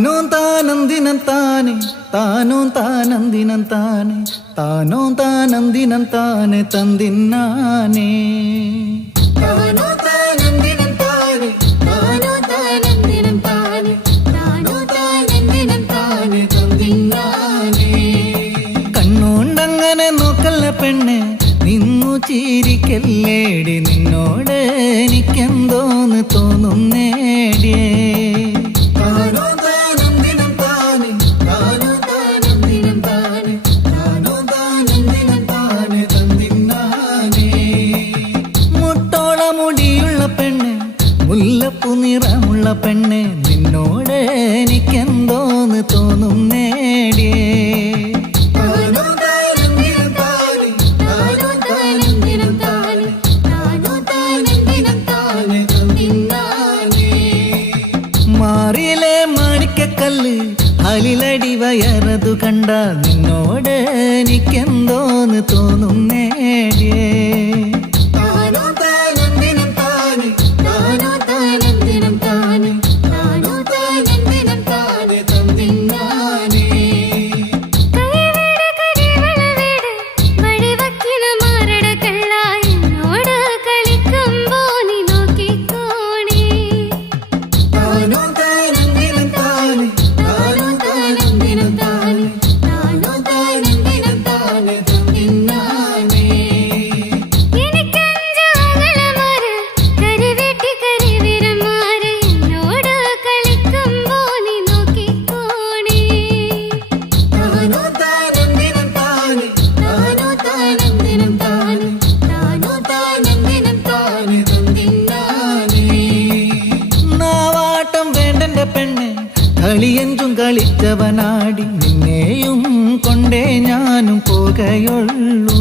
താനോ താനന്ദിനം താനെ താനോ താനന്ദിനം താനെ താനോ താനന്ദിനം താനെ തന്തിന്നാനേ താനോ താനന്ദിനം താനെ താനോ താനന്ദിനം താനെ താനോ താനന്ദിനം താനെ തന്തിന്നാനേ കണ്ണോണ്ടങ്ങനെ നോക്കല്ല പെണ്ണെ നിന്നു ചിരിക്കല്ലേടി നിന്നോട് എനിക്കെന്തോന്ന് തോന്നുന്നേടിയേ മുല്ലപ്പൂ നിറമുള്ള പെണ്ണെ നിന്നോട് എനിക്കെന്തോന്ന് തോന്നുന്നേടിയേ മാറിയിലെ മാണിക്കക്കല്ല് അലിലടി വയറതു കണ്ട നിന്നോട് എനിക്കെന്തോന്ന് തോന്നുന്നേടിയേ കളിയെഞ്ചും കളിച്ചവനാടി നിന്നെയും കൊണ്ടേ ഞാനും പോകുകയുള്ളൂ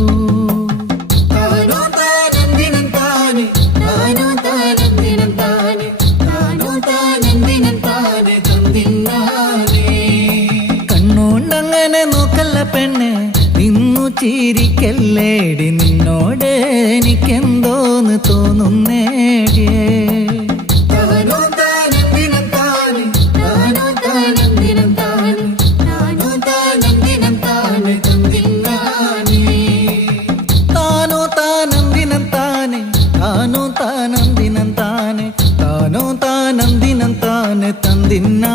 കണ്ണോണ്ടങ്ങനെ നോക്കല്ല പെണ്ണെ നിന്നു ചിരിക്കല്ലേടി നിന്നോട് എനിക്കെന്തോന്ന് തോന്നുന്നേടിയേ താനോ താനന്ദിനം താനെ താനോ താനന്ദിനം താനെ തന്തിന്നാ